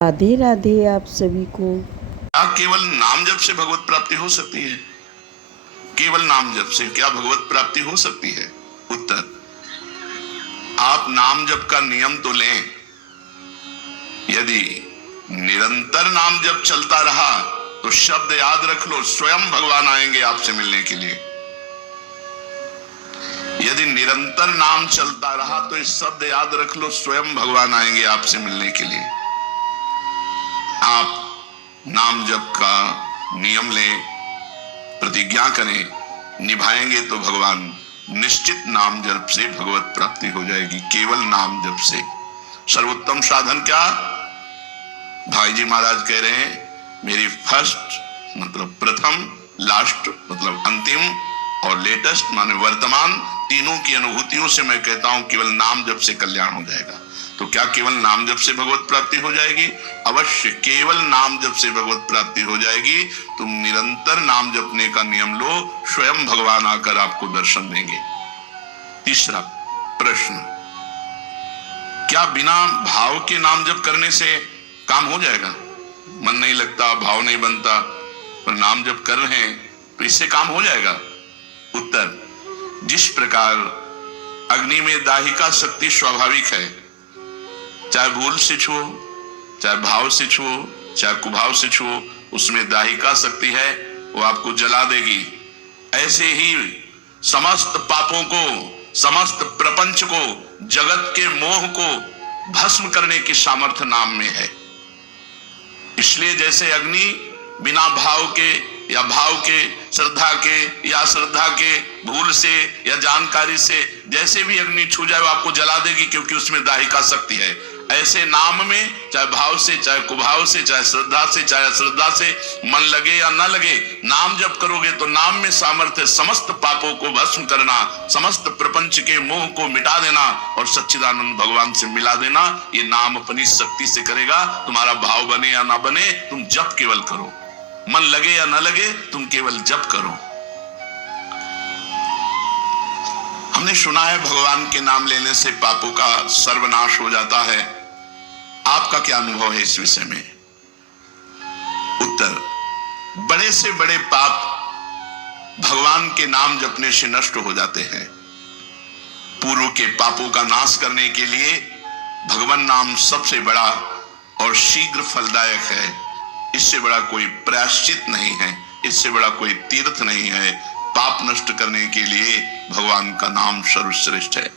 राधे राधे आप सभी को। क्या केवल नाम जप से भगवत प्राप्ति हो सकती है? केवल नाम जप से क्या भगवत प्राप्ति हो सकती है? उत्तर, आप नाम जप का नियम तो लें। यदि निरंतर नाम जप चलता रहा तो शब्द याद रख लो, स्वयं भगवान आएंगे आपसे मिलने के लिए। यदि निरंतर नाम चलता रहा तो इस शब्द याद रख लो, स्वयं भगवान आएंगे आपसे मिलने के लिए। आप नाम जप का नियम लें, प्रतिज्ञा करें, निभाएंगे तो भगवान निश्चित नाम जप से भगवत प्राप्ति हो जाएगी। केवल नाम जप से सर्वोत्तम साधन क्या? भाई जी महाराज कह रहे हैं, मेरी फर्स्ट मतलब प्रथम, लास्ट मतलब अंतिम और लेटेस्ट माने वर्तमान, तीनों की अनुभूतियों से मैं कहता हूं केवल नाम जप से कल्याण हो जाएगा। तो क्या केवल नाम जप से भगवत प्राप्ति हो जाएगी? अवश्य केवल नाम जप से भगवत प्राप्ति हो जाएगी। तुम निरंतर नाम जपने का नियम लो, स्वयं भगवान आकर आपको दर्शन देंगे। तीसरा प्रश्न, क्या बिना भाव के नाम जप करने से काम हो जाएगा? मन नहीं लगता, भाव नहीं बनता, पर नाम जप कर रहे हैं तो इससे काम हो जाएगा? उत्तर, जिस प्रकार अग्नि में दाहिका शक्ति स्वाभाविक है, चाहे भूल से छुओ, चाहे भाव से छुओ, चाहे कुभाव से छुओ, उसमें दाहिका शक्ति है, वो आपको जला देगी। ऐसे ही समस्त पापों को, समस्त प्रपंच को, जगत के मोह को भस्म करने की सामर्थ्य नाम में है। इसलिए जैसे अग्नि बिना भाव के या भाव के, श्रद्धा के या श्रद्धा के, भूल से या जानकारी से जैसे भी अग्नि छू जाए वो आपको जला देगी, क्योंकि उसमें दाहिका शक्ति है। ऐसे नाम में चाहे भाव से, चाहे कुभाव से, चाहे श्रद्धा से, चाहे अश्रद्धा से, मन लगे या न लगे, नाम जप करोगे तो नाम में सामर्थ्य समस्त पापों को भस्म करना, समस्त प्रपंच के मोह को मिटा देना और सच्चिदानंद भगवान से मिला देना। ये नाम अपनी शक्ति से करेगा। तुम्हारा भाव बने या ना बने, तुम जप केवल करो। मन लगे या न लगे, तुम केवल जप करो। हमने सुना है भगवान के नाम लेने से पापों का सर्वनाश हो जाता है। आपका क्या अनुभव है इस विषय में? उत्तर, बड़े से बड़े पाप भगवान के नाम जपने से नष्ट हो जाते हैं। पूर्व के पापों का नाश करने के लिए भगवान नाम सबसे बड़ा और शीघ्र फलदायक है। इससे बड़ा कोई प्रायश्चित नहीं है, इससे बड़ा कोई तीर्थ नहीं है। पाप नष्ट करने के लिए भगवान का नाम सर्वश्रेष्ठ है।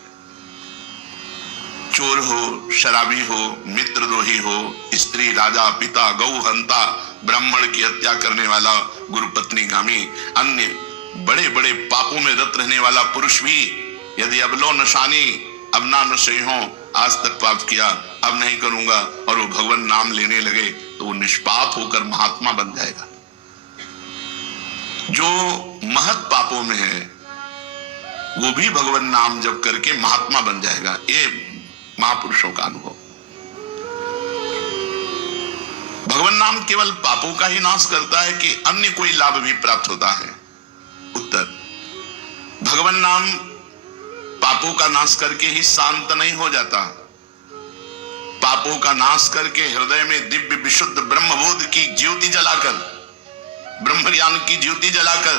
चोर हो, शराबी हो, मित्रद्रोही हो, स्त्री, राजा, पिता, गौ हंता, ब्राह्मण की हत्या करने वाला, गुरुपत्नी गामी, अन्य बड़े बड़े पापों में रत रहने वाला पुरुष भी यदि अब लो नशानी, अब ना नशे हो, आज तक पाप किया, अब नहीं करूंगा, और वो भगवान नाम लेने लगे तो वो निष्पाप होकर महात्मा बन जाएगा। जो महत पापों में है वो भी भगवान नाम जप करके महात्मा बन जाएगा। ये महापुरुषों का अनुभव। भगवान नाम केवल पापों का ही नाश करता है कि अन्य कोई लाभ भी प्राप्त होता है? उत्तर, भगवान नाम पापों का नाश करके ही शांत नहीं हो जाता। पापों का नाश करके हृदय में दिव्य विशुद्ध ब्रह्मबोध की ज्योति जलाकर, ब्रह्म ज्ञान की ज्योति जलाकर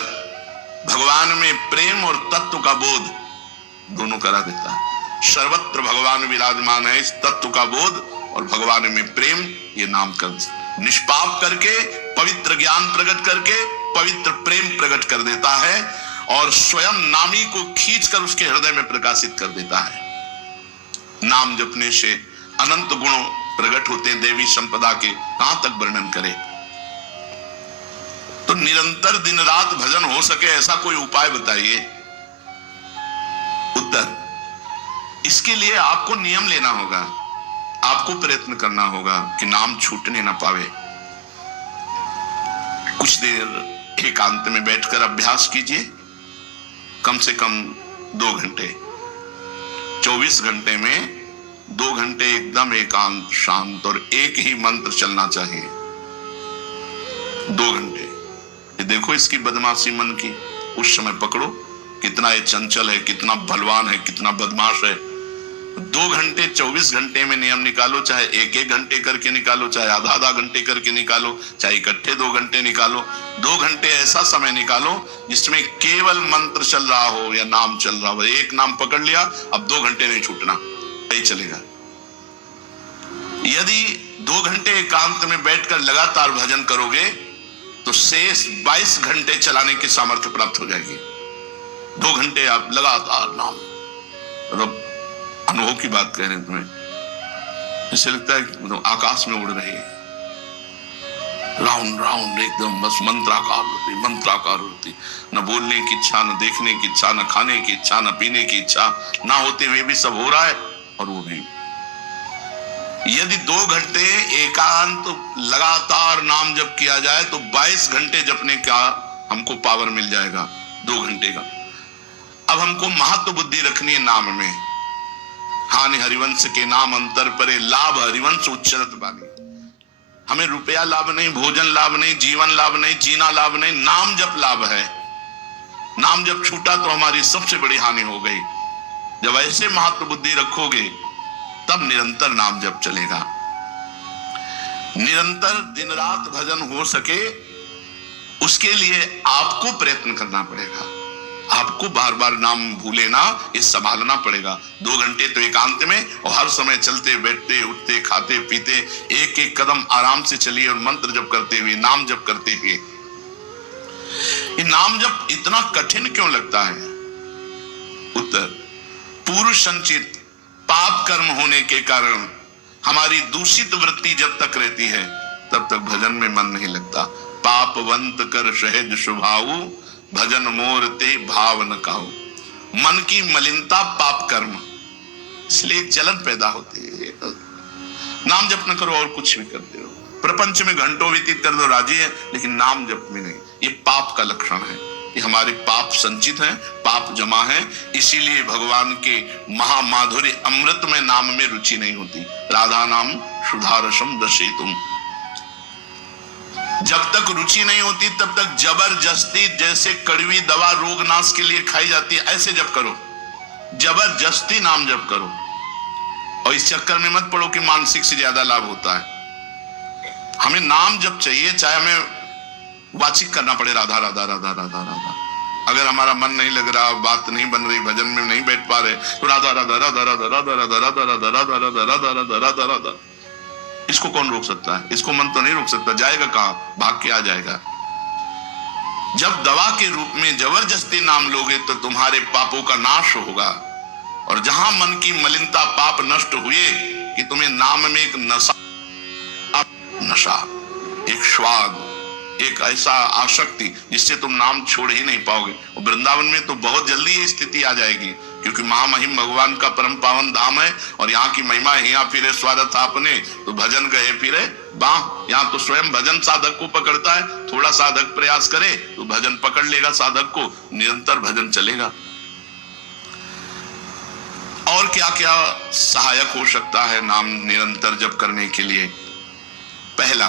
भगवान में प्रेम और तत्व का बोध दोनों करा देता है। सर्वत्र भगवान विराजमान है, इस तत्व का बोध और भगवान में प्रेम, ये नाम कर निष्पाप करके, पवित्र ज्ञान प्रकट करके पवित्र प्रेम प्रकट कर देता है और स्वयं नामी को खींचकर उसके हृदय में प्रकाशित कर देता है। नाम जपने से अनंत गुण प्रकट होते हैं, देवी संपदा के कहां तक वर्णन करें। तो निरंतर दिन रात भजन हो सके ऐसा कोई उपाय बताइए। उत्तर, इसके लिए आपको नियम लेना होगा, आपको प्रयत्न करना होगा कि नाम छूटने ना पावे। कुछ देर एकांत में बैठकर अभ्यास कीजिए, कम से कम 2 घंटे। 24 घंटे में 2 घंटे एकदम एकांत, शांत और एक ही मंत्र चलना चाहिए। 2 घंटे। ये देखो इसकी बदमाशी मन की, उस समय पकड़ो कितना ये चंचल है, कितना बलवान है, कितना बदमाश है। 2 घंटे 24 घंटे में नियम निकालो, चाहे 1-1 घंटे करके निकालो, चाहे आधा-आधा घंटे करके निकालो, चाहे इकट्ठे 2 घंटे निकालो। 2 घंटे ऐसा समय निकालो जिसमें केवल मंत्र चल रहा हो या नाम चल रहा हो। एक नाम पकड़ लिया, अब 2 घंटे नहीं छूटना, नहीं चलेगा। यदि 2 घंटे एकांत में बैठकर लगातार भजन करोगे तो शेष 22 घंटे चलाने की सामर्थ्य प्राप्त हो जाएगी। 2 घंटे आप लगातार नाम, मतलब अनुभव की बात कह रहे हैं तुम्हें, ऐसे लगता है मतलब आकाश में उड़ रही है, राउंड राउंड एकदम, बस मंत्राकार होती, न बोलने की इच्छा, न देखने की इच्छा, न खाने की इच्छा, न पीने की इच्छा, ना होते हुए भी सब हो रहा है। और वो भी यदि 2 घंटे एकांत लगातार नाम जप किया जाए तो 22 घंटे जपने का हमको पावर मिल जाएगा, 2 घंटे का। अब हमको महत्व बुद्धि रखनी है नाम में। हानि हरिवंश के नाम अंतर परे, लाभ हरिवंश उच्चरत बानी। हमें रुपया लाभ नहीं, भोजन लाभ नहीं, जीवन लाभ नहीं, जीना लाभ नहीं, नाम जप लाभ है। नाम जब छूटा तो हमारी सबसे बड़ी हानि हो गई। जब ऐसे महत्व बुद्धि रखोगे तब निरंतर नाम जप चलेगा। निरंतर दिन रात भजन हो सके उसके लिए आपको प्रयत्न करना पड़ेगा। आपको बार बार नाम भूले ना, ये संभालना पड़ेगा। 2 घंटे तो एकांत में, और हर समय चलते बैठते उठते खाते पीते एक एक कदम आराम से चलिए और मंत्र जप करते हुए, नाम जप करते हुए। ये नाम जप इतना कठिन क्यों लगता है? उत्तर, पूर्व संचित पाप कर्म होने के कारण हमारी दूषित वृत्ति जब तक रहती है तब तक भजन में मन नहीं लगता। पापवंत कर सहज स्वभाव, भजन मोर ते भाव न काऊ। मन की मलिनता पाप कर्म, इसलिए जलन पैदा होती है। नाम जप न करो और कुछ भी करते हो, प्रपंच में घंटों व्यतीत कर दो, राजी है, लेकिन नाम जप में नहीं। ये पाप का लक्षण है, ये हमारे पाप संचित हैं, पाप जमा है। इसीलिए भगवान के महामाधुर्य अमृत में नाम में रुचि नहीं होती। राधा नाम सुधारसम दशेतुम, जब तक रुचि नहीं होती तब तक जबरदस्ती, जैसे कड़वी दवा रोग नाश के लिए खाई जाती है, ऐसे जप करो, जबरदस्ती नाम जप करो। और इस चक्कर में मत पड़ो कि मानसिक से ज्यादा लाभ होता है। हमें नाम जप चाहिए, चाहे हमें वाचिक करना पड़े राधा राधा राधा राधा राधा। अगर हमारा मन नहीं लग रहा, बात नहीं बन रही, भजन में नहीं बैठ पा रहे, तो राधा राधा राधा राधा राधा राधा राधा राधा राधा राधा राधा राधा राधा राधा। इसको कौन रोक सकता है? इसको मन तो नहीं रोक सकता, जाएगा कहां, भाग के आ जाएगा। जब दवा के रूप में जबरदस्ती नाम लोगे तो तुम्हारे पापों का नाश होगा। और जहां मन की मलिनता पाप नष्ट हुए कि तुम्हें नाम में एक नशा, एक स्वाद, एक ऐसा आसक्ति जिससे तुम नाम छोड़ ही नहीं पाओगे। और वृंदावन में तो बहुत जल्दी ये स्थिति आ जाएगी, क्योंकि महामहिम भगवान का परम पावन धाम है और यहाँ की महिमा यहाँ फिरे स्वार्थ आपने, तो भजन गए फिरे बाह। यहाँ तो स्वयं भजन साधक को पकड़ता है, थोड़ा साधक प्रयास करे तो भजन पकड़ लेगा साधक को, निरंतर भजन चलेगा। और क्या क्या सहायक हो सकता है नाम निरंतर जप करने के लिए? पहला,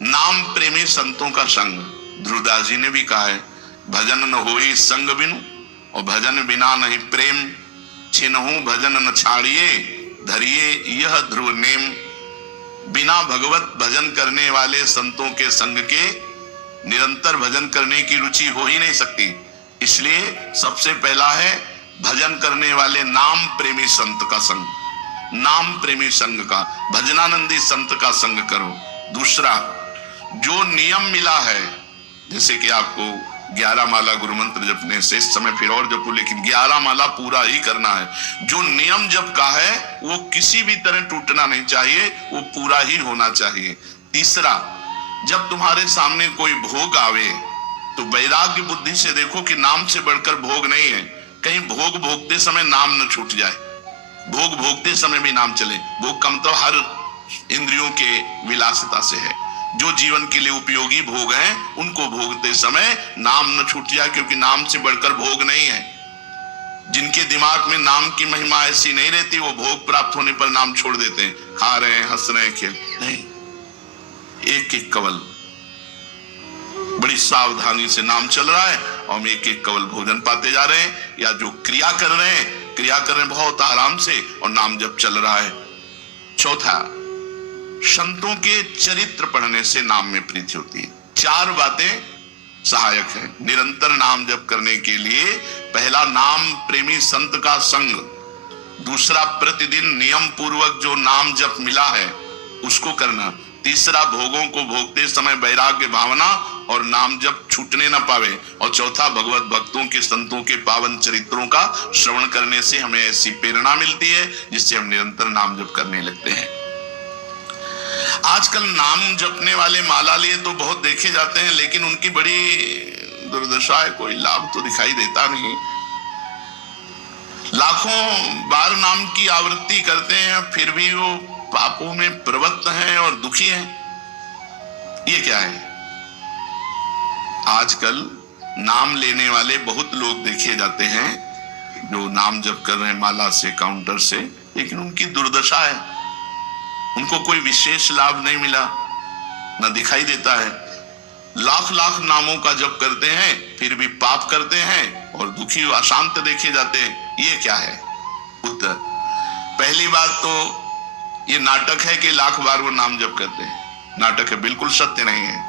नाम प्रेमी संतों का संग। ध्रुवदास जी ने भी कहा है, भजन न होई संग बिनु, और भजन बिना नहीं प्रेम, छिनहु भजन न छाड़िए, धरिए यह ध्रुव नेम। बिना भगवत भजन करने वाले संतों के संग के निरंतर भजन करने की रुचि हो ही नहीं सकती। इसलिए सबसे पहला है भजन करने वाले नाम प्रेमी संत का संग, नाम प्रेमी संग का, भजनानंदी संत का संग करो। दूसरा, जो नियम मिला है, जैसे कि आपको 11 माला गुरु मंत्र जपने से, इस समय फिर और जपो, लेकिन 11 माला पूरा ही करना है। जो नियम जप का है वो किसी भी तरह टूटना नहीं चाहिए, वो पूरा ही होना चाहिए। तीसरा, जब तुम्हारे सामने कोई भोग आवे तो वैराग्य बुद्धि से देखो कि नाम से बढ़कर भोग नहीं है। कहीं भोग भोगते समय नाम न छूट जाए, भोग भोगते समय भी नाम चले। भोग कम तो हर इंद्रियों के विलासिता से है, जो जीवन के लिए उपयोगी भोग हैं उनको भोगते समय नाम न छूट जाए, क्योंकि नाम से बढ़कर भोग नहीं है। जिनके दिमाग में नाम की महिमा ऐसी नहीं रहती, वो भोग प्राप्त होने पर नाम छोड़ देते हैं, खा रहे हैं, हंस रहे हैं, खेल नहीं। एक एक कवल बड़ी सावधानी से नाम चल रहा है और हम एक एक कवल भोजन पाते जा रहे हैं, या जो क्रिया कर रहे हैं क्रिया कर रहे हैं बहुत आराम से और नाम जप चल रहा है। चौथा, संतों के चरित्र पढ़ने से नाम में प्रीति होती है। चार बातें सहायक है निरंतर नाम जप करने के लिए। पहला, नाम प्रेमी संत का संग। दूसरा, प्रतिदिन नियम पूर्वक जो नाम जप मिला है उसको करना। तीसरा, भोगों को भोगते समय वैराग्य भावना और नाम जप छूटने ना पावे। और चौथा, भगवत भक्तों के संतों के पावन चरित्रों का श्रवण करने से हमें ऐसी प्रेरणा मिलती है जिससे हम निरंतर नाम जप करने लगते हैं। आजकल नाम जपने वाले माला लिए तो बहुत देखे जाते हैं, लेकिन उनकी बड़ी दुर्दशा है, कोई लाभ तो दिखाई देता नहीं। लाखों बार नाम की आवृत्ति करते हैं, फिर भी वो पापों में प्रवृत्त हैं और दुखी हैं। ये क्या है? आजकल नाम लेने वाले बहुत लोग देखे जाते हैं जो नाम जप कर रहे हैं माला से, काउंटर से, लेकिन उनकी दुर्दशा है, उनको कोई विशेष लाभ नहीं मिला, ना दिखाई देता है। लाख लाख नामों का जप करते हैं फिर भी पाप करते हैं और दुखी और अशांत देखे जाते हैं। ये क्या है? उत्तर, पहली बात तो ये नाटक है कि लाख बार वो नाम जप करते हैं। नाटक है, बिल्कुल सत्य नहीं है।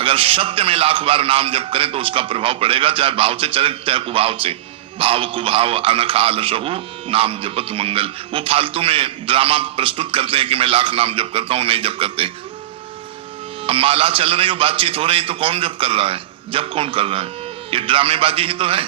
अगर सत्य में लाख बार नाम जप करें तो उसका प्रभाव पड़ेगा, चाहे भाव से चले चाहे कुभाव से। भाव कुभाव अनखाल सहु नाम जपत मंगल। वो फालतू में ड्रामा प्रस्तुत करते हैं कि मैं लाख नाम जप करता हूं, नहीं जप करते। अब माला चल रही हो, बातचीत हो रही, तो कौन जप कर रहा है? जप कौन कर रहा है? ये ड्रामेबाजी ही तो है।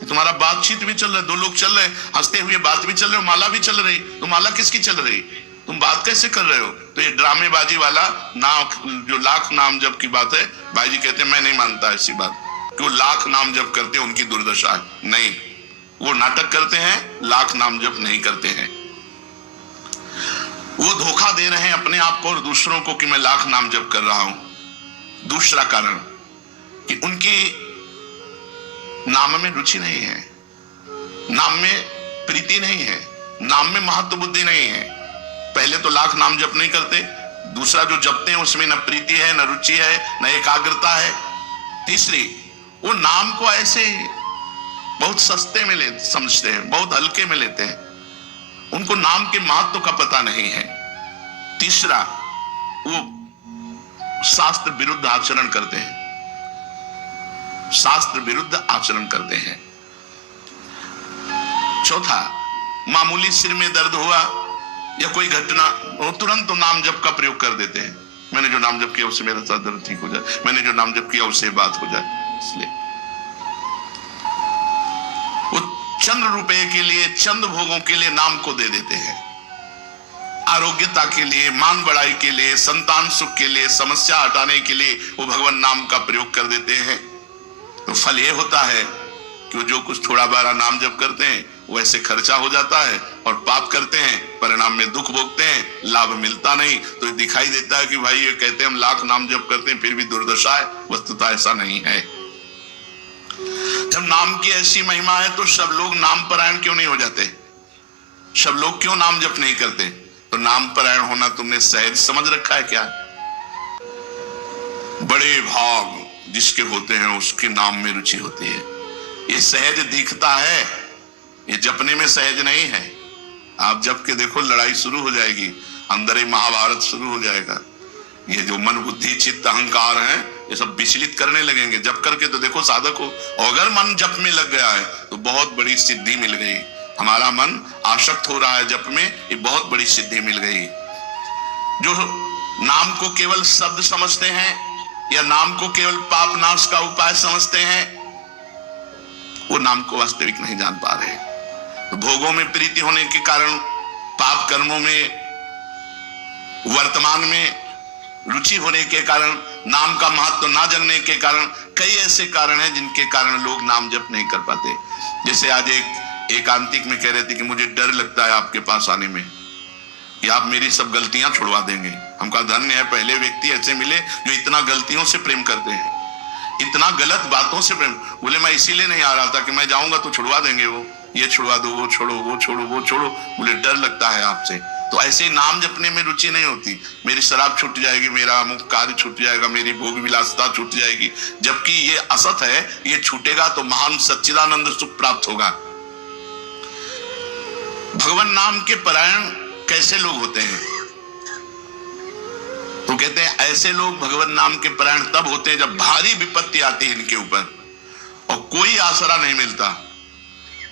तुम्हारा बातचीत भी चल रहा है, दो लोग चल रहे हैं, हंसते हुए बात भी चल रही, माला भी चल रही, तो माला किसकी चल रही? तुम बात कैसे कर रहे हो? तो ये ड्रामेबाजी वाला नाम, जो लाख नाम जप की बात है, भाई जी कहते हैं मैं नहीं मानता ऐसी बात कि वो लाख नाम जप करते हैं उनकी दुर्दशा है। नहीं, वो नाटक करते हैं, लाख नाम जप नहीं करते हैं। वो धोखा दे रहे हैं अपने आप को और दूसरों को कि मैं लाख नाम जप कर रहा हूं। दूसरा कारण कि उनकी नाम में रुचि नहीं है, नाम में प्रीति नहीं है, नाम में महत्व बुद्धि नहीं है। पहले तो लाख नाम जप नहीं करते, दूसरा जो जपते हैं उसमें न प्रीति है, न रुचि है, न एकाग्रता है। तीसरी, वो नाम को ऐसे बहुत सस्ते में समझते हैं, बहुत हल्के में लेते हैं, उनको नाम के महत्व का पता नहीं है। तीसरा, वो शास्त्र विरुद्ध आचरण करते हैं, शास्त्र विरुद्ध आचरण करते हैं। चौथा, मामूली सिर में दर्द हुआ या कोई घटना, वो तुरंत तो नाम जप का प्रयोग कर देते हैं। मैंने जो नाम जप किया उससे मेरा सर दर्द ठीक हो जाए, मैंने जो नाम जप किया उससे बात हो जाए। इसलिए वो चंद रुपए के लिए, चंद भोगों के लिए नाम को दे देते हैं। आरोग्यता के लिए, मान बढ़ाई के लिए, संतान सुख के लिए, समस्या हटाने के लिए वो भगवान नाम का प्रयोग कर देते हैं। तो फल ये होता है कि जो कुछ थोड़ा बारा नाम जप करते हैं वो ऐसे खर्चा हो जाता है, और पाप करते हैं परिणाम में दुख भोगते हैं, लाभ मिलता नहीं। तो ये दिखाई देता है कि भाई ये कहते हैं हम लाख नाम जप करते हैं फिर भी दुर्दशा है। वस्तुतः ऐसा नहीं है। जब नाम की ऐसी महिमा है तो सब लोग नाम परायण क्यों नहीं हो जाते? सब लोग क्यों नाम जप नहीं करते? तो नाम परायण होना तुमने सहज समझ रखा है क्या? बड़े भाग जिसके होते हैं उसके नाम में रुचि होती है। ये सहज दिखता है, ये जपने में सहज नहीं है। आप जप के देखो, लड़ाई शुरू हो जाएगी, अंदर ही महाभारत शुरू हो जाएगा। ये जो मन बुद्धि चित्त अहंकार है ये सब विचलित करने लगेंगे। जप करके तो देखो साधक को, अगर मन जप में लग गया है तो बहुत बड़ी सिद्धि मिल गई। हमारा मन आसक्त हो रहा है जप में, ये बहुत बड़ी सिद्धि मिल गई। जो नाम को केवल शब्द समझते हैं या नाम को केवल पाप नाश का उपाय समझते हैं, वो नाम को वास्तविक नहीं जान पा रहे। तो भोगों में प्रीति होने के कारण, पाप कर्मों में वर्तमान में रुचि होने के कारण, नाम का महत्व ना जानने के कारण, कई ऐसे कारण हैं जिनके कारण लोग नाम जप नहीं कर पाते। जैसे आज एक एकांतिक में कह रहे थे कि मुझे डर लगता है आपके पास आने में कि आप मेरी सब गलतियां छुड़वा देंगे। हम कहा धन्य है, पहले व्यक्ति ऐसे मिले जो इतना गलतियों से प्रेम करते हैं, इतना गलत बातों से प्रेम। बोले मैं इसीलिए नहीं आ रहा था कि मैं जाऊंगा तो छुड़वा देंगे, वो ये छुड़वा दो, वो छोड़ो, वो छोड़ो, वो छोड़ो। बोले डर लगता है आपसे। तो ऐसे ही नाम जपने में रुचि नहीं होती। मेरी शराब छूट जाएगी, मेरा अमुक कार्य छूट जाएगा, मेरी भोग विलासता छूट जाएगी। जबकि ये असत है, ये छूटेगा तो महान सच्चिदानंद सुख प्राप्त होगा। भगवान नाम के परायण कैसे लोग होते हैं? तो कहते हैं ऐसे लोग भगवान नाम के परायण तब होते हैं जब भारी विपत्ति आती है इनके ऊपर और कोई आसरा नहीं मिलता,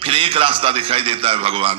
फिर एक रास्ता दिखाई देता है भगवान